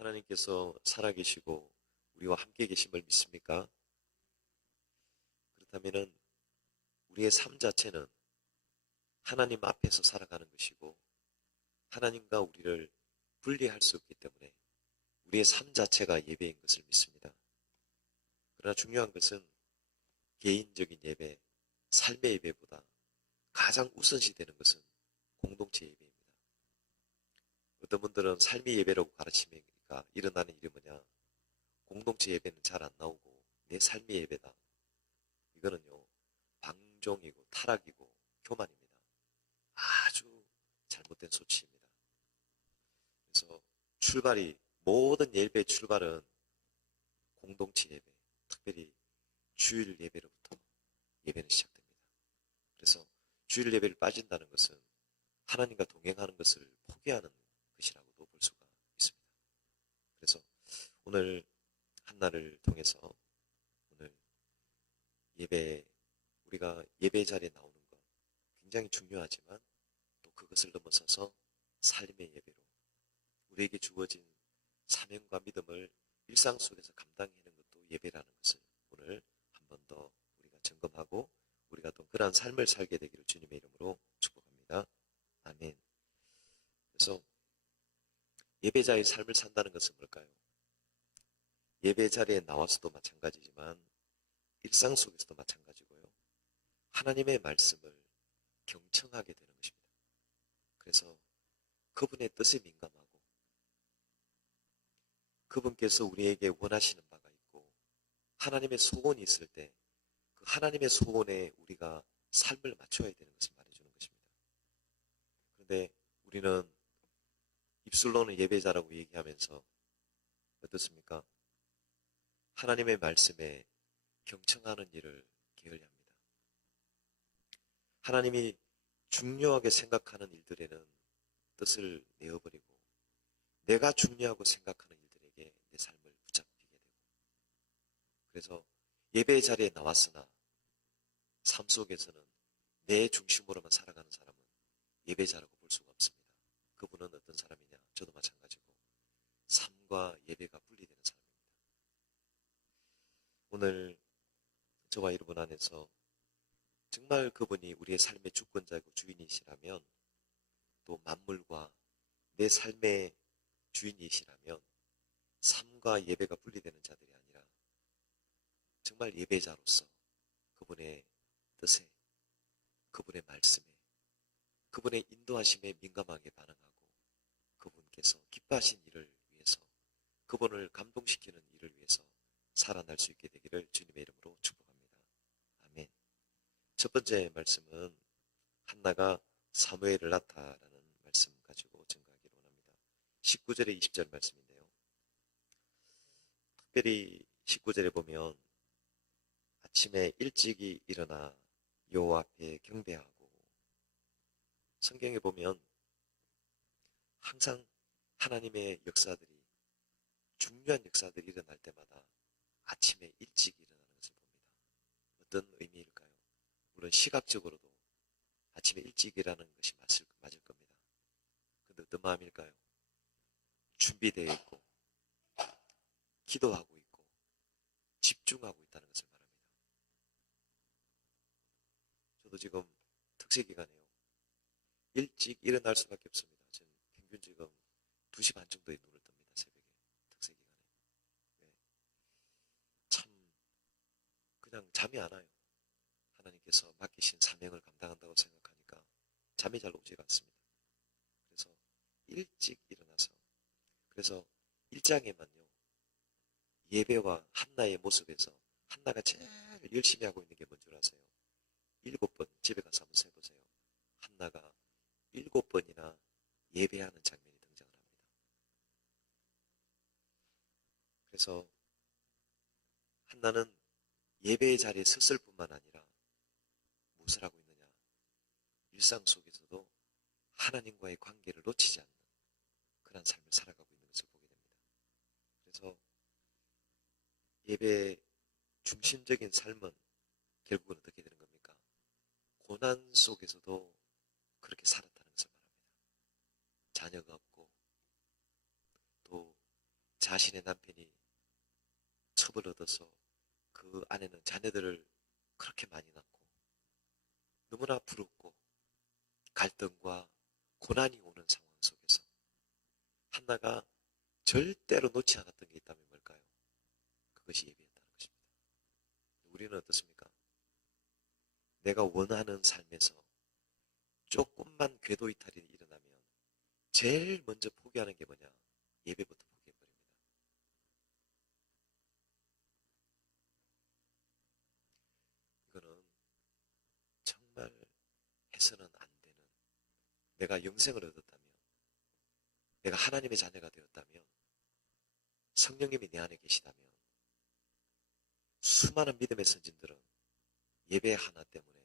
하나님께서 살아계시고 우리와 함께 계심을 믿습니까? 그렇다면 우리의 삶 자체는 하나님 앞에서 살아가는 것이고 하나님과 우리를 분리할 수 없기 때문에 우리의 삶 자체가 예배인 것을 믿습니다. 그러나 중요한 것은 개인적인 예배, 삶의 예배보다 가장 우선시 되는 것은 공동체 예배입니다. 어떤 분들은 삶의 예배라고 가르치니까 일어나는 일이 뭐냐? 공동체 예배는 잘 안 나오고 내 삶의 예배다. 이거는요, 방종이고 타락이고 교만입니다. 아주 잘못된 소치입니다. 그래서 모든 예배의 출발은 공동체 예배, 특별히 주일 예배로부터 예배는 시작됩니다. 그래서 주일 예배를 빠진다는 것은 하나님과 동행하는 것을 포기하는 것이라고도 볼 수가 있습니다. 그래서 오늘 한날을 통해서 오늘 우리가 예배 자리에 나오는 것 굉장히 중요하지만 또 그것을 넘어서서 삶의 예배로 우리에게 주어진 사명과 믿음을 일상 속에서 감당하는 것도 예배라는 것을 오늘 한 번 더 우리가 점검하고 우리가 또 그러한 삶을 살게 되기를 주님의 이름으로 축복합니다. 아멘. 그래서 예배자의 삶을 산다는 것은 뭘까요? 예배 자리에 나와서도 마찬가지지만 일상 속에서도 마찬가지고요. 하나님의 말씀을 경청하게 되는 것입니다. 그래서 그분의 뜻에 민감하고 그분께서 우리에게 원하시는 바가 있고 하나님의 소원이 있을 때 그 하나님의 소원에 우리가 삶을 맞춰야 되는 것을 말해주는 것입니다. 그런데 우리는 입술로는 예배자라고 얘기하면서 어떻습니까? 하나님의 말씀에 경청하는 일을 게을리합니다. 하나님이 중요하게 생각하는 일들에는 뜻을 내어버리고 내가 중요하고 생각하는 일들에게 내 삶을 붙잡히게 되고 그래서 예배 자리에 나왔으나 삶 속에서는 내 중심으로만 살아가는 사람은 예배자라고 볼 수가 없습니다. 그분은 어떤 사람이냐? 저도 마찬가지고 삶과 예배가 분리되는 사람입니다. 오늘 저와 여러분 안에서 정말 그분이 우리의 삶의 주권자이고 주인이시라면 또 만물과 내 삶의 주인이시라면 삶과 예배가 분리되는 자들이 아니라 정말 예배자로서 그분의 뜻에 그분의 말씀에 그분의 인도하심에 민감하게 반응하고 그분께서 기뻐하신 일을 위해서 그분을 감동시키는 일을 위해서 살아날 수 있게 되기를 주님의 이름으로 축복합니다. 아멘. 첫 번째 말씀은 한나가 사무엘을 낳다라는 말씀 가지고 증거하기로 원합니다. 19절에 20절 말씀인데요. 특별히 19절에 보면 아침에 일찍이 일어나 여호와 앞에 경배하고 성경에 보면 항상 하나님의 역사들이 중요한 것들이 일어날 때마다 아침에 일찍 일어나는 것을 봅니다. 어떤 의미일까요? 물론 시각적으로도 아침에 일찍 일어나는 것이 맞을 겁니다. 그런데 어떤 마음일까요? 준비되어 있고 기도하고 있고 집중하고 있다는 것을 말합니다. 저도 지금 특세 기간에요. 일찍 일어날 수밖에 없습니다. 저는 평균 지금 2시 반 정도에 눈을 뜹니다. 새벽에. 특세 기간에. 네. 참 그냥 잠이 안 와요. 하나님께서 맡기신 사명을 감당한다고 생각하니까 잠이 잘 오지가 않습니다. 그래서 일찍 일어나서 그래서 1장에만요. 예배와 한나의 모습에서 한나가 제일 열심히 하고 있는 게 뭔 줄 아세요? 7번 집에 가서 한번 세보세요. 한나가 7번이나 예배하는 장면이 등장을 합니다. 그래서 한나는 예배의 자리에 섰을 뿐만 아니라 무엇을 하고 있느냐? 일상 속에서도 하나님과의 관계를 놓치지 않는 그런 삶을 살아가고 있는 것을 보게 됩니다. 그래서 예배의 중심적인 삶은 결국은 어떻게 되는 겁니까? 고난 속에서도 그렇게 살았다는 것을 말합니다. 자녀가 없고 또 자신의 남편이 첩을 얻어서 그 아내는 자녀들을 그렇게 많이 낳고 너무나 부럽고 갈등과 고난이 오는 상황 속에서 한나가 절대로 놓지 않았던 게 있다면 뭘까요? 그것이 예배였다는 것입니다. 우리는 어떻습니까? 내가 원하는 삶에서 조금만 궤도 이탈이 일어나면 제일 먼저 포기하는 게 뭐냐? 예배부터 포기해버립니다. 이거는 정말 해서는 안 되는, 내가 영생을 얻었다면, 내가 하나님의 자녀가 되었다면, 성령님이 내 안에 계시다면, 수많은 믿음의 선진들은 예배 하나 때문에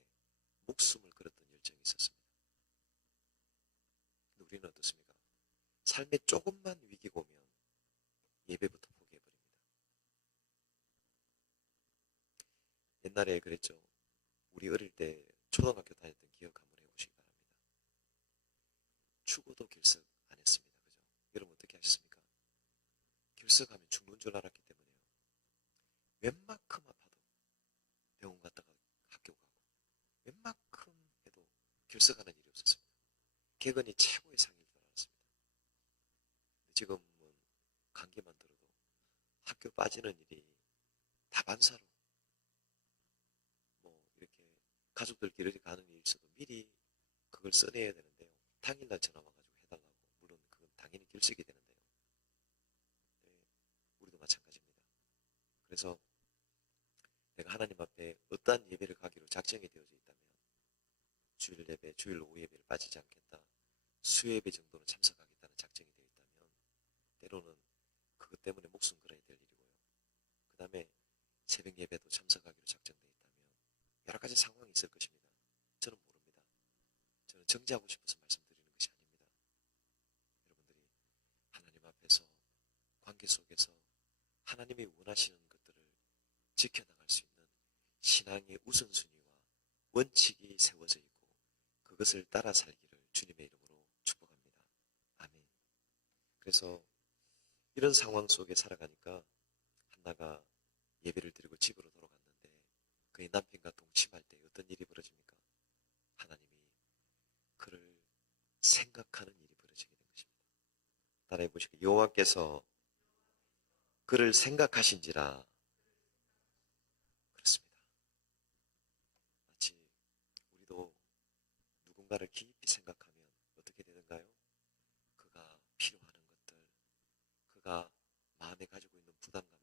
목숨을 걸었던 열정이 있었습니다. 우리는 어떻습니까? 삶에 조금만 위기가 오면 예배부터 포기해버립니다. 옛날에 그랬죠. 우리 어릴 때 초등학교 다녔던 기억 한번 해보시기 바랍니다. 축구도 결석 안 했습니다. 그죠? 여러분 어떻게 하셨습니까? 결석하면 죽는 줄 알았기 때문에요. 웬만큼 아파도 병원 갔다가 학교 가고, 웬만큼 해도 결석하는 일이 없었습니다. 개근이 최고의 상일 줄 알았습니다. 지금은 감기만 들어도 학교 빠지는 일이 다반사로, 뭐 이렇게 가족들끼리 가는 일이 있어도 미리 그걸 써내야 되는데요. 당일날 전화 와가지고 해달라고. 물론 그건 당연히 결석이 되는데요. 네, 우리도 마찬가지입니다. 그래서 내가 하나님 앞에 어떠한 예배를 가기로 작정이 되어져 있다면 주일 예배, 주일 오후 예배를 빠지지 않겠다. 수예배 정도는 참석하겠다는 작정이 되어 있다면 때로는 그것 때문에 목숨 걸어야 될 일이고요. 그 다음에 새벽 예배도 참석하기로 작정되어 있다면 여러 가지 상황이 있을 것입니다. 저는 모릅니다. 저는 정지하고 싶어서 말씀드리는 것이 아닙니다. 여러분들이 하나님 앞에서 관계 속에서 하나님이 원하시는 것들을 지켜나갈 수 있는 신앙의 우선순위와 원칙이 세워져 있고 그것을 따라 살기를 주님의 이름으로 축복합니다. 아멘. 그래서 이런 상황 속에 살아가니까 한나가 예배를 드리고 집으로 돌아갔는데 그의 남편과 동침할 때 어떤 일이 벌어집니까? 하나님이 그를 생각하는 일이 벌어지게 된 것입니다. 따라해 보시고 여호와께서 그를 생각하신지라. 그렇습니다. 마치 우리도 누군가를 깊이 생각하면 어떻게 되는가요? 그가 필요하는 것들, 그가 마음에 가지고 있는 부담감들,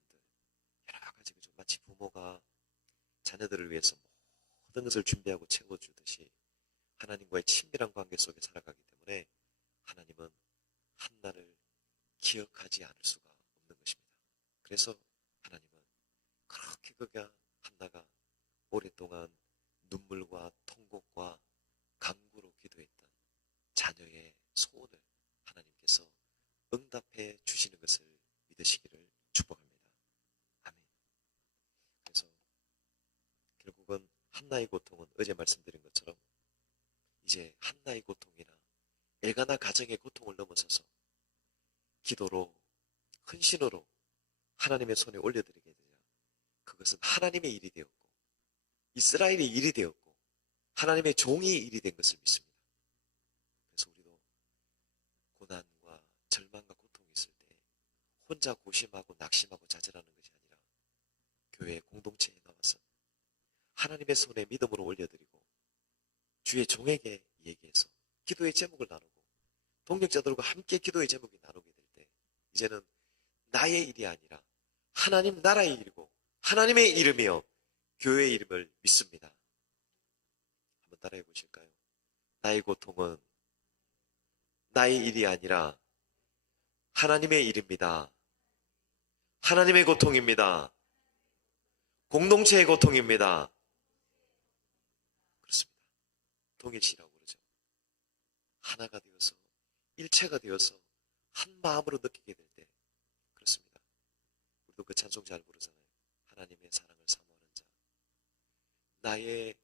여러 가지 좀 마치 부모가 자녀들을 위해서 모든 것을 준비하고 채워주듯이 하나님과의 친밀한 관계 속에 살아가기 때문에 하나님은 한나를 기억하지 않을 수가 없는 것입니다. 그래서 하나님은 그렇게 그가 한나가 오랫동안 눈물과 통곡과 간구로 기도했던 자녀의 소원을 하나님께서 응답해 주시는 것을 믿으시기를 축복합니다. 아멘. 그래서 결국은 한나의 고통은 어제 말씀드린 것처럼 이제 한나의 고통이나 엘가나 가정의 고통을 넘어서서 기도로 헌신으로 하나님의 손에 올려드리게 되자 그것은 하나님의 일이 되었고 이스라엘의 일이 되었고 하나님의 종이 일이 된 것을 믿습니다. 그래서 우리도 고난과 절망과 고통이 있을 때 혼자 고심하고 낙심하고 좌절하는 것이 아니라 교회 공동체에 나와서 하나님의 손에 믿음으로 올려드리고 주의 종에게 얘기해서 기도의 제목을 나누고 동력자들과 함께 기도의 제목이 나누게 될 때 이제는 나의 일이 아니라 하나님 나라의 일이고 하나님의 이름이요 교회의 이름을 믿습니다. 한번 따라해 보실까요? 나의 고통은 나의 일이 아니라 하나님의 일입니다. 하나님의 고통입니다. 공동체의 고통입니다. 그렇습니다. 동일시라고 그러죠. 하나가 되어서 일체가 되어서 한 마음으로 느끼게 될 때 그렇습니다. 우리도 그 찬송 잘 부르잖아요. 하나님의 사랑을 사모하는 자 나의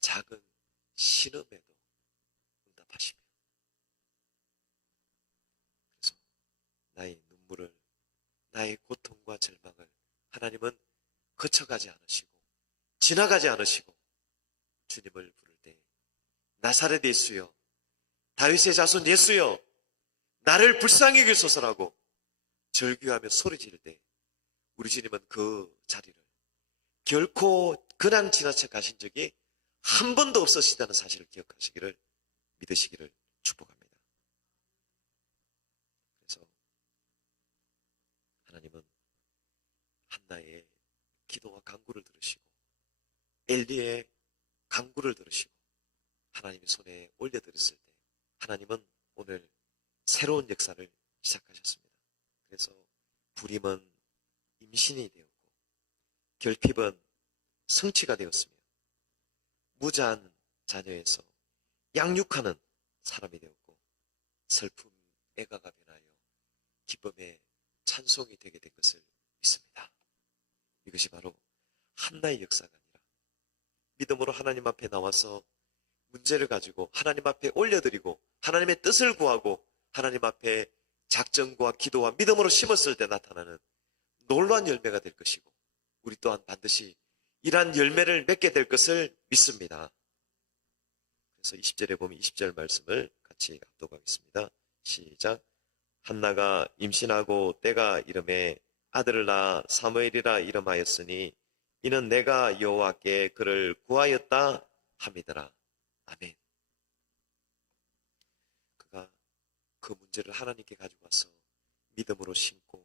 작은 신음에도 응답하시며 그래서 나의 눈물을 기도와 절망을 하나님은 거쳐가지 않으시고 지나가지 않으시고 주님을 부를 때 나사렛 예수여, 다윗의 자손 예수여, 나를 불쌍히 여기소서라고 절규하며 소리 지를 때 우리 주님은 그 자리를 결코 그냥 지나쳐 가신 적이 한 번도 없으시다는 사실을 기억하시기를, 믿으시기를 축복합니다. 그래서 하나님은 한나의 기도와 간구를 들으시고 엘리의 간구를 들으시고 하나님의 손에 올려드렸을 때 하나님은 오늘 새로운 역사를 시작하셨습니다. 그래서 불임은 임신이 되었고 결핍은 성취가 되었으며 무자한 자녀에서 양육하는 사람이 되었고 슬픔 애가가 변하여 기쁨의 찬송이 되게 된 것을 믿습니다. 이것이 바로 한나의 역사가 아니라 믿음으로 하나님 앞에 나와서 문제를 가지고 하나님 앞에 올려드리고 하나님의 뜻을 구하고 하나님 앞에 작정과 기도와 믿음으로 심었을 때 나타나는 놀라운 열매가 될 것이고 우리 또한 반드시 이러한 열매를 맺게 될 것을 믿습니다. 그래서 20절에 보면 20절 말씀을 같이 합독하겠습니다. 시작. 한나가 임신하고 때가 이름에 아들을 낳아 사무엘이라 이름하였으니 이는 내가 여호와께 그를 구하였다 함이더라. 아멘. 그가 그 문제를 하나님께 가지고 와서 믿음으로 심고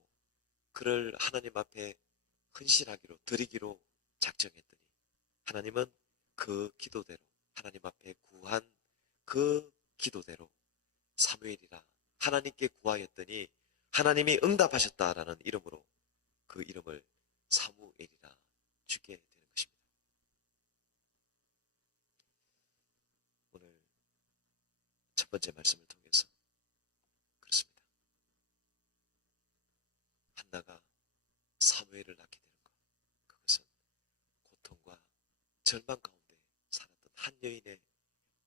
그를 하나님 앞에 헌신하기로 드리기로 작정했더니 하나님은 그 기도대로 하나님 앞에 구한 그 기도대로 사무엘이라 하나님께 구하였더니 하나님이 응답하셨다라는 이름으로 그 이름을 사무엘이라 주게 되는 것입니다. 오늘 첫 번째 말씀을 통해서 그렇습니다. 한나가 사무엘을 낳게 되는 것, 그것은 고통과 절망 가운데 살았던 한 여인의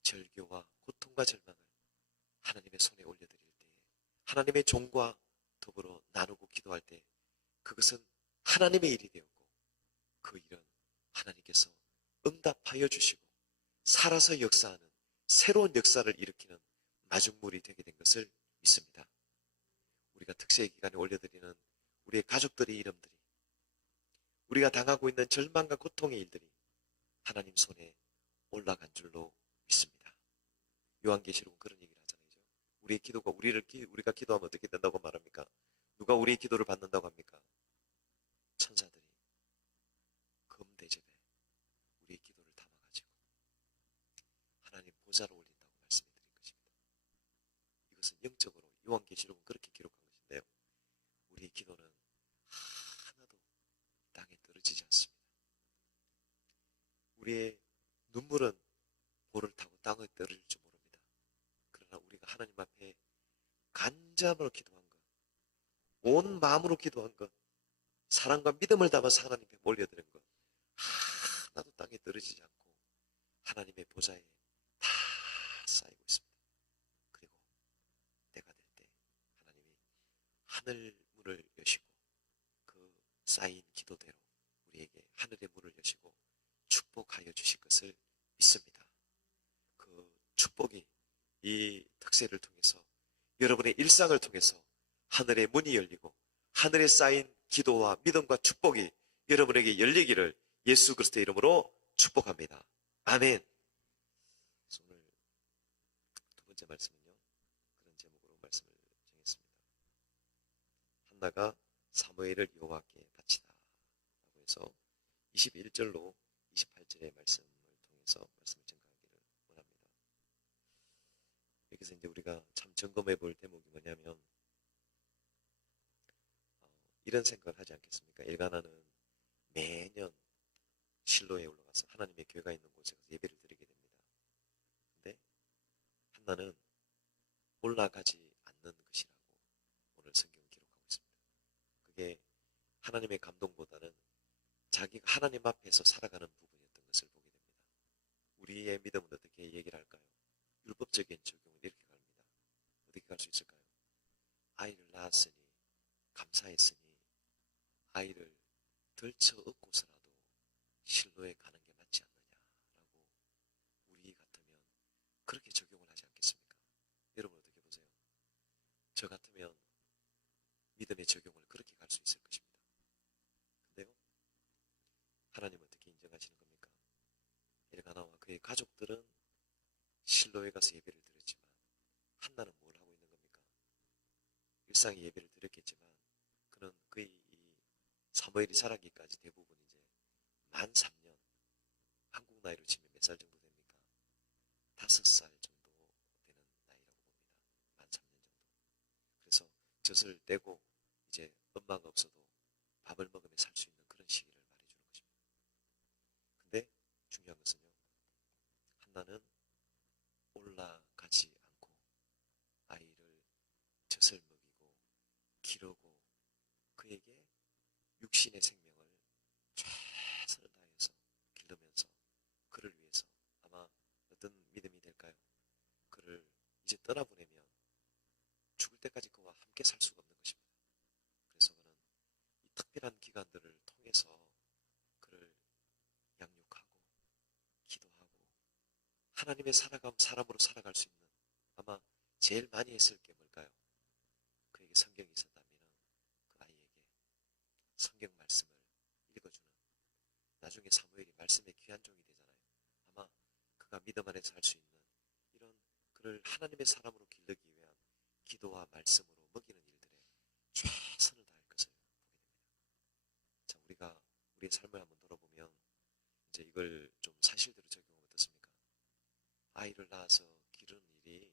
절규와 고통과 절망을 하나님의 손에 올려드릴 때 하나님의 종과 더불어 나누고 기도할 때 그것은 하나님의 일이 되었고 그 일은 하나님께서 응답하여 주시고 살아서 역사하는 새로운 역사를 일으키는 마중물이 되게 된 것을 믿습니다. 우리가 특세 기간에 올려드리는 우리의 가족들의 이름들이 우리가 당하고 있는 절망과 고통의 일들이 하나님 손에 올라간 줄로 믿습니다. 요한계시록은 그런 얘기를 하잖아요. 우리의 기도가 우리가 기도하면 어떻게 된다고 말합니까? 누가 우리의 기도를 받는다고 합니까? 천사들이 금대접에 우리의 기도를 담아가지고 하나님 보좌로 올린다고 말씀해 드린 것입니다. 이것은 영적으로 요한계시록은 그렇게 기록한 것인데요. 우리의 기도는 하나도 땅에 떨어지지 않습니다. 우리의 눈물은 볼을 타고 땅에 떨어질 줄 모릅니다. 그러나 우리가 하나님 앞에 간절함으로 기도한 것, 온 마음으로 기도한 것, 사랑과 믿음을 담아서 하나님께 올려드린 것 하나도 땅에 떨어지지 않고 하나님의 보좌에 다 쌓이고 있습니다. 그리고 때가 될 때 하나님이 하늘 문을 여시고 그 쌓인 기도대로 우리에게 하늘의 문을 여시고 축복하여 주실 것을 믿습니다. 그 축복이 이 특세를 통해서 여러분의 일상을 통해서 하늘의 문이 열리고 하늘에 쌓인 기도와 믿음과 축복이 여러분에게 열리기를 예수 그리스도의 이름으로 축복합니다. 아멘. 그래서 오늘 두 번째 말씀은요, 그런 제목으로 말씀을 정했습니다. 한나가 사무엘을 여호와께 바치다 라고 해서 21절로 28절의 말씀을 통해서 말씀을 증가하기를 원합니다. 여기서 이제 우리가 참 점검해 볼 대목이 뭐냐면 이런 생각을 하지 않겠습니까? 엘가나는 매년 실로에 올라가서 하나님의 교회가 있는 곳에 가서 예배를 드리게 됩니다. 근데 한나는 올라가지 않는 것이라고 오늘 성경은 기록하고 있습니다. 그게 하나님의 감동보다는 자기가 하나님 앞에서 살아가는 부분이었던 것을 보게 됩니다. 우리의 믿음은 어떻게 얘기를 할까요? 율법적인 적용은 이렇게 갑니다. 어떻게 갈 수 있을까요? 아이를 낳았으니 감사했으니 아이 걸쳐 얻고서라도 실로에 가는 게 맞지 않느냐라고 우리 같으면 그렇게 적용을 하지 않겠습니까? 여러분 어떻게 보세요? 저 같으면 믿음의 적용을 그렇게 갈 수 있을 것입니다. 근데요, 하나님 어떻게 인정하시는 겁니까? 엘가나와 그의 가족들은 실로에 가서 예배를 드렸지만 한나는 뭘 하고 있는 겁니까? 일상의 예배를 드렸겠지만 그는 거의 이 사무엘이 자라기까지 대부분 이제 만 3년, 한국 나이로 치면 몇 살 정도 됩니까? 5살 정도 되는 나이라고 봅니다. 만 3년 정도. 그래서 젖을 떼고 이제 엄마가 없어도 밥을 먹으며 살 수 있는 그런 시기를 말해주는 것입니다. 근데 중요한 것은요, 한나는 올라가지 않고 아이를 젖을 먹이고 기르고 그에게 육신의 생명을 최선을 다해서 기르면서 그를 위해서 아마 어떤 믿음이 될까요? 그를 이제 떠나보내면 죽을 때까지 그와 함께 살 수가 없는 것입니다. 그래서 그는 이 특별한 기간들을 통해서 그를 양육하고 기도하고 하나님의 사람으로 살아갈 수 있는 아마 제일 많이 했을 게 뭘까요? 그에게 성경이 있었다면 그 아이에게 성경 말씀을 읽어주는, 나중에 사무엘이 말씀의 귀한 종이 되잖아요. 아마 그가 믿음 안에서 할 수 있는 이런 그를 하나님의 사람으로 기르기 위한 기도와 말씀으로 먹이는 일들에 최선을 다할 것을 보게 됩니다. 자, 우리가 우리의 삶을 한번 돌아보면 이제 이걸 좀 사실대로 적용하면 어떻습니까? 아이를 낳아서 기르는 일이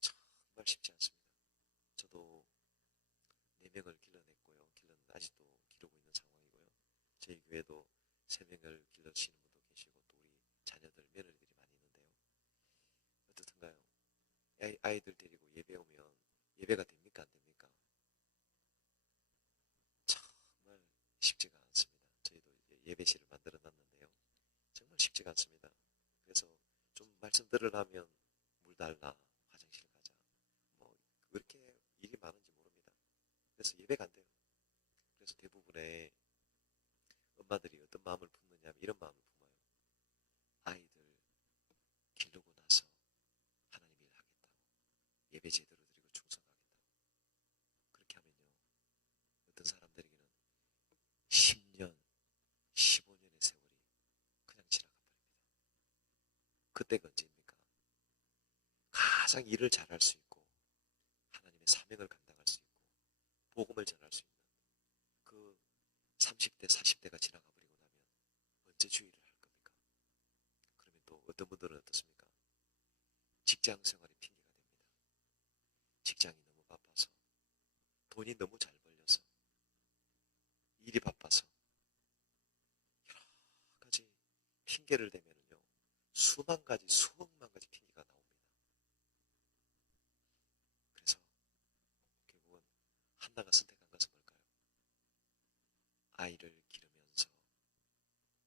정말 쉽지 않습니다. 저도 4명을 길러냈고요. 아직도 기르고 있는 상황이고요. 저희 교회도 3명을 길러시는 분도 계시고 또 우리 자녀들, 며느리들이 많이 있는데요. 어떻든가요? 아이들 데리고 예배 오면 예배가 됩니까? 안 됩니까? 정말 쉽지가 않습니다. 저희도 예배실을 만들어 놨는데요. 정말 쉽지가 않습니다. 그래서 좀 말씀 들으려면 물 달라, 화장실 가자. 뭐 그렇게 일이 많은지 모릅니다. 그래서 예배가 안 돼요. 그래서 대부분의 엄마들이 어떤 마음을 품느냐 이런 마음을 품어요. 아이들 기르고 나서 하나님 일 하겠다고, 예배 제대로 드리고 충성하겠다고. 그렇게 하면요, 어떤 사람들에게는 10년, 15년의 세월이 그냥 지나가 버립니다. 그때가 언제입니까? 가장 일을 잘할 수 있고 하나님의 사명을 감당할 수 있고 복음을 전할 수 있는 그 30대, 40대가 지나가 버리고 나면 언제 주의를 할 겁니까? 그러면 또 어떤 분들은 어떻습니까? 직장 생활이 핑계가 됩니다. 직장이 너무 바빠서, 돈이 너무 잘 벌려서, 일이 바빠서 여러 가지 핑계를 대면은요, 수만 가지, 수억만 가지 핑계가 나옵니다. 그래서 결국은 한나가 선택한 것은 뭘까요? 아이를 기르면서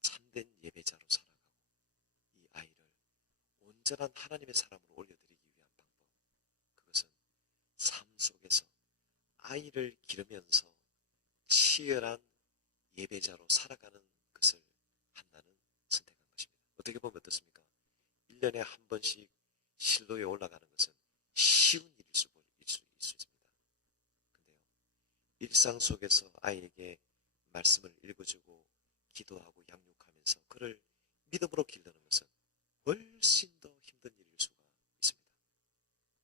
참된 예배자로 살아가고 이 아이를 온전한 하나님의 사람으로 올려드리기 위한 방법, 그것은 삶 속에서 아이를 기르면서 치열한 예배자로 살아가는 것을 한나는 선택한 것입니다. 어떻게 보면 어떻습니까? 1년에 한 번씩 실로에 올라가는 것은 쉬운 일일 수 있습니다. 근데요, 일상 속에서 아이에게 말씀을 읽어주고 기도하고 양육하면서 그를 믿음으로 기르는 것은 훨씬 더 힘든 일일 수가 있습니다.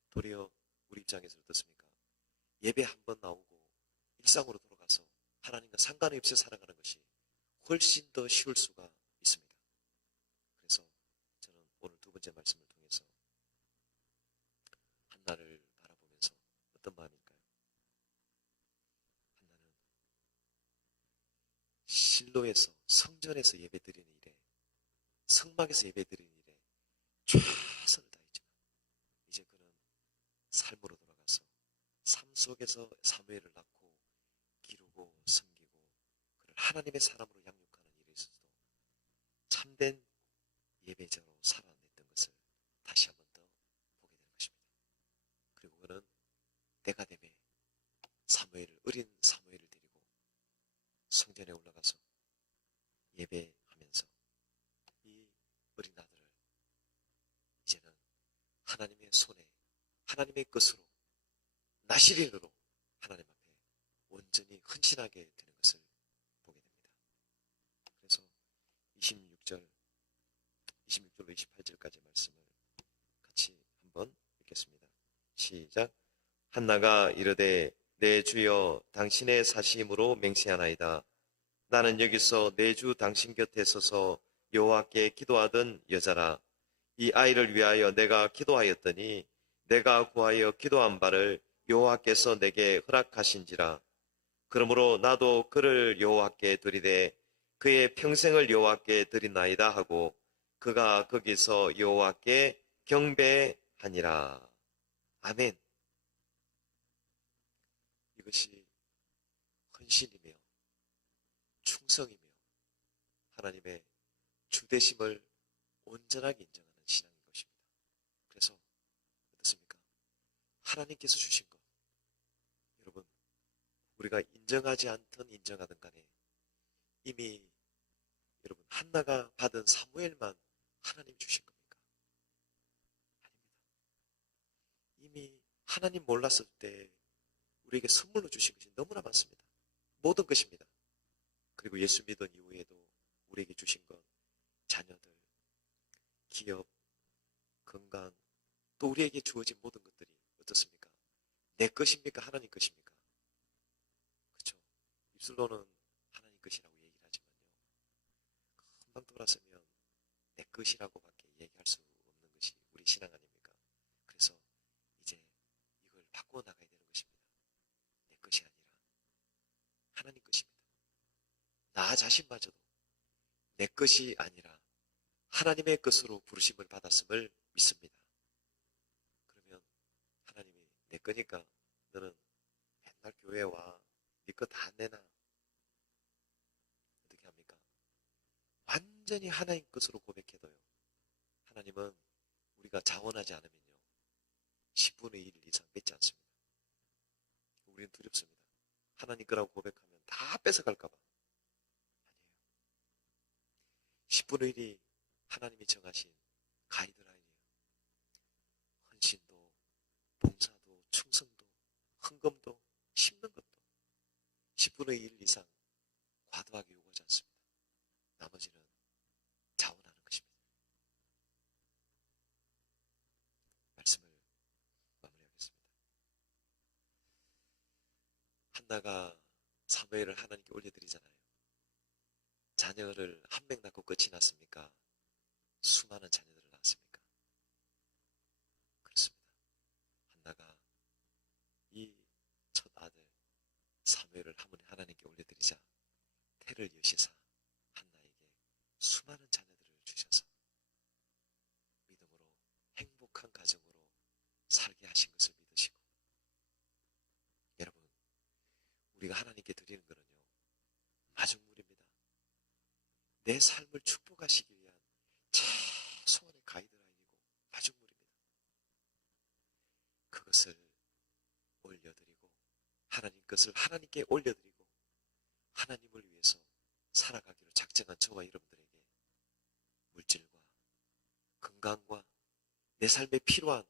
도리어 우리 입장에서 어떻습니까? 예배 한 번 나오고 일상으로 돌아가서 하나님과 상관없이 살아가는 것이 훨씬 더 쉬울 수가 있습니다. 그래서 저는 오늘 두 번째 말씀을 통해서 한나를 바라보면서 어떤 마음일까요? 한나는 실로에서, 성전에서 예배드리는 일에, 성막에서 예배드리는 일에 최선을 다했지만 이제 그는 삶으로 돌아가서 삶 속에서 사무엘을 낳고 기르고 섬기고 그를 하나님의 사람으로 양육하는 일에 있어서도 참된 예배자로 살아냈던 것을 다시 한 번 더 보게 되는 것입니다. 그리고 그는 때가 되매 어린 사무엘을 데리고 성전에 올라가서 하나님의 손에, 하나님의 것으로, 나시린으로 하나님 앞에 온전히 헌신하게 되는 것을 보게 됩니다. 그래서 26절로 28절까지 말씀을 같이 한번 읽겠습니다. 시작. 한나가 이르되 내 주여 당신의 사심으로 맹세하나이다. 나는 여기서 내 주 당신 곁에 서서 여호와께 기도하던 여자라. 이 아이를 위하여 내가 기도하였더니 내가 구하여 기도한 바를 여호와께서 내게 허락하신지라. 그러므로 나도 그를 여호와께 드리되 그의 평생을 여호와께 드리나이다 하고 그가 거기서 여호와께 경배하니라. 아멘. 이것이 헌신이며 충성이며 하나님의 주되심을 온전하게 인정하는 신앙인 것입니다. 그래서 어떻습니까? 하나님께서 주신 것, 여러분, 우리가 인정하지 않든 인정하든 간에 이미 여러분 한나가 받은 사무엘만 하나님 주신 겁니까? 아닙니다. 이미 하나님 몰랐을 때 우리에게 선물로 주신 것이 너무나 많습니다. 모든 것입니다. 그리고 예수 믿은 이후에도 우리에게 주신 것, 자녀들, 기업, 건강, 또 우리에게 주어진 모든 것들이 어떻습니까? 내 것입니까? 하나님 것입니까? 그렇죠. 입술로는 하나님 것이라고 얘기를 하지만요. 금방 돌아서면 내 것이라고밖에 얘기할 수 없는 것이 우리 신앙 아닙니까? 그래서 이제 이걸 바꾸어 나가야 되는 것입니다. 내 것이 아니라 하나님 것입니다. 나 자신마저도 내 것이 아니라 하나님의 것으로 부르심을 받았음을 믿습니다. 그러면 하나님이 내 거니까 너는 맨날 교회 와. 네 거 다 내놔. 어떻게 합니까? 완전히 하나님 것으로 고백해도요. 하나님은 우리가 자원하지 않으면요. 10분의 1 이상 뺏지 않습니다. 우리는 두렵습니다. 하나님 거라고 고백하면 다 뺏어갈까 봐. 아니에요. 10분의 1이 하나님이 정하신 가이드라인이에요. 헌신도, 봉사도, 충성도, 헌금도, 심는 것도 10분의 1 이상 과도하게 요구하지 않습니다. 나머지는 자원하는 것입니다. 말씀을 마무리하겠습니다. 한나가 사무엘을 하나님께 올려드리잖아요. 자녀를 한 명 낳고 끝이 났습니까? 수많은 자녀들을 낳았습니까? 그렇습니다. 한나가 이 첫 아들 사무엘을 하나님께 올려드리자 태를 여시사 한나에게 수많은 자녀들을 주셔서 믿음으로 행복한 가정으로 살게 하신 것을 믿으시고, 여러분, 우리가 하나님께 드리는 것은요 마중물입니다. 내 삶을 축복하시기 위한 최소한의 가이드라인이고 마중물입니다. 그것을 올려드리고 하나님 것을 하나님께 올려드리고 하나님을 위해서 살아가기로 작정한 저와 여러분들에게 물질과 건강과 내 삶에 필요한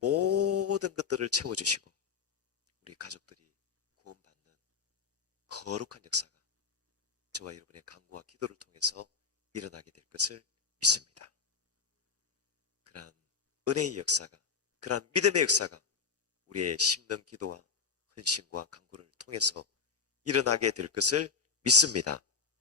모든 것들을 채워주시고 우리 가족들이 구원받는 거룩한 역사가 저와 여러분의 간구와 기도를 통해서 일어나게 될 것을 믿습니다. 그러한 은혜의 역사가, 그러한 믿음의 역사가 우리의 심는 기도와 헌신과 간구를 통해서 일어나게 될 것을 믿습니다.